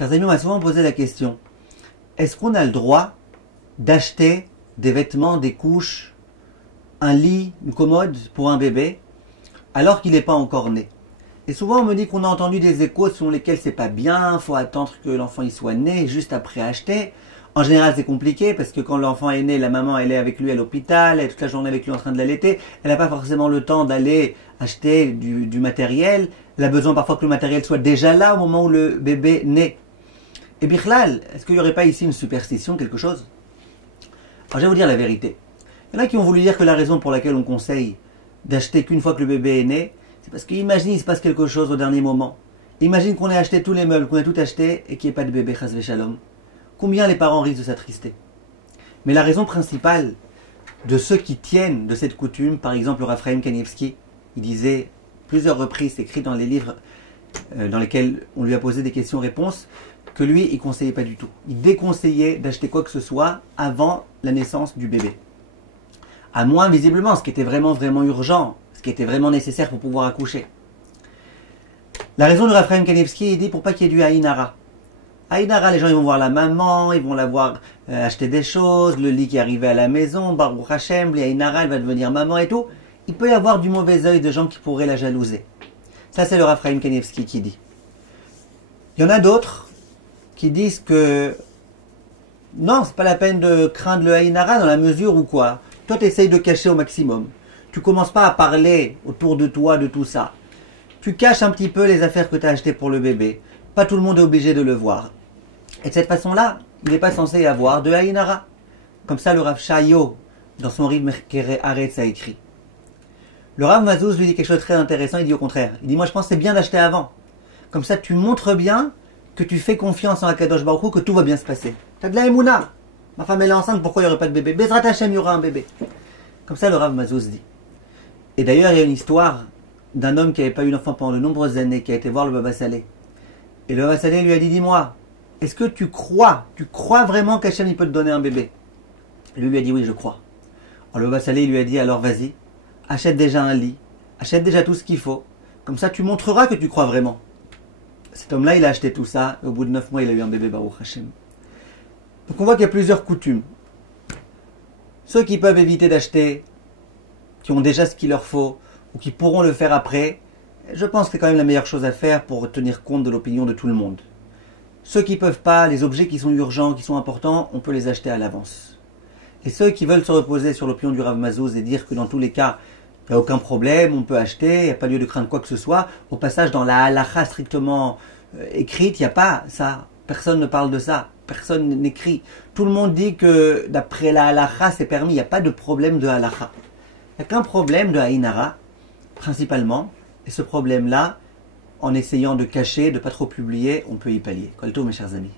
Chers amis, on m'a souvent posé la question, est-ce qu'on a le droit d'acheter des vêtements, des couches, un lit, une commode pour un bébé, alors qu'il n'est pas encore né? Et souvent on me dit qu'on a entendu des échos selon lesquels c'est pas bien, faut attendre que l'enfant y soit né, juste après acheter. En général c'est compliqué parce que quand l'enfant est né, la maman elle est avec lui à l'hôpital, elle est toute la journée avec lui en train de l'allaiter, elle n'a pas forcément le temps d'aller acheter du matériel, elle a besoin parfois que le matériel soit déjà là au moment où le bébé naît. Et Bichlal, est-ce qu'il n'y aurait pas ici une superstition, quelque chose? Alors je vais vous dire la vérité. Il y en a qui ont voulu dire que la raison pour laquelle on conseille d'acheter qu'une fois que le bébé est né, c'est parce qu'imagine il se passe quelque chose au dernier moment. Imagine qu'on ait acheté tous les meubles, qu'on ait tout acheté et qu'il n'y ait pas de bébé, chas v'shalom. Combien les parents risquent de s'attrister? Mais la raison principale de ceux qui tiennent de cette coutume, par exemple le Raphaël Kanievski, il disait plusieurs reprises, c'est écrit dans les livres dans lesquels on lui a posé des questions-réponses, que lui, il ne conseillait pas du tout. Il déconseillait d'acheter quoi que ce soit avant la naissance du bébé. À moins, visiblement, ce qui était vraiment urgent, ce qui était vraiment nécessaire pour pouvoir accoucher. La raison de Raphaël Kanievski, il dit pour pas qu'il y ait du Haïnara. Haïnara, les gens ils vont voir la maman, ils vont la voir acheter des choses, le lit qui est arrivé à la maison, Baruch Hashem, Haïnara, elle va devenir maman et tout. Il peut y avoir du mauvais œil de gens qui pourraient la jalouser. Ça, c'est le Raphaël Kanievski qui dit. Il y en a d'autres qui disent que non, c'est pas la peine de craindre le Haïnara dans la mesure où quoi? Toi, tu essayes de cacher au maximum. Tu commences pas à parler autour de toi de tout ça. Tu caches un petit peu les affaires que tu as achetées pour le bébé. Pas tout le monde est obligé de le voir. Et de cette façon-là, il n'est pas censé y avoir de Haïnara. Comme ça, le Rav Shayo, dans son livre Merkere Haaretz, a écrit. Le Rav Mazouz lui dit quelque chose de très intéressant, il dit au contraire. Il dit, moi je pense que c'est bien d'acheter avant. Comme ça, tu montres bien que tu fais confiance en Akadosh Baruch Hu, que tout va bien se passer. T'as de la Emouna. Ma femme elle est enceinte, pourquoi il n'y aurait pas de bébé? Bezrat Hashem, il y aura un bébé. Comme ça, le Rav Mazouz dit. Et d'ailleurs, il y a une histoire d'un homme qui n'avait pas eu d'enfant pendant de nombreuses années, qui a été voir le Baba Salé. Et le Baba Salé lui a dit, dis-moi, est-ce que tu crois vraiment qu'Hachem il peut te donner un bébé? Et lui a dit, oui, je crois. Alors le Baba Salé lui a dit, alors vas-y, achète déjà un lit, achète déjà tout ce qu'il faut. Comme ça, tu montreras que tu crois vraiment. Cet homme-là, il a acheté tout ça, et au bout de 9 mois, il a eu un bébé, Baruch Hashem. Donc on voit qu'il y a plusieurs coutumes. Ceux qui peuvent éviter d'acheter, qui ont déjà ce qu'il leur faut, ou qui pourront le faire après, je pense que c'est quand même la meilleure chose à faire pour tenir compte de l'opinion de tout le monde. Ceux qui ne peuvent pas, les objets qui sont urgents, qui sont importants, on peut les acheter à l'avance. Et ceux qui veulent se reposer sur l'opinion du Rav Mazouz et dire que dans tous les cas, il n'y a aucun problème, on peut acheter, il n'y a pas lieu de craindre quoi que ce soit. Au passage, dans la halakha strictement écrite, il n'y a pas ça. Personne ne parle de ça. Personne n'écrit. Tout le monde dit que d'après la halakha, c'est permis. Il n'y a pas de problème de halakha. Il n'y a qu'un problème de haïnara, principalement. Et ce problème-là, en essayant de cacher, de ne pas trop publier, on peut y pallier. Kol tov, mes chers amis.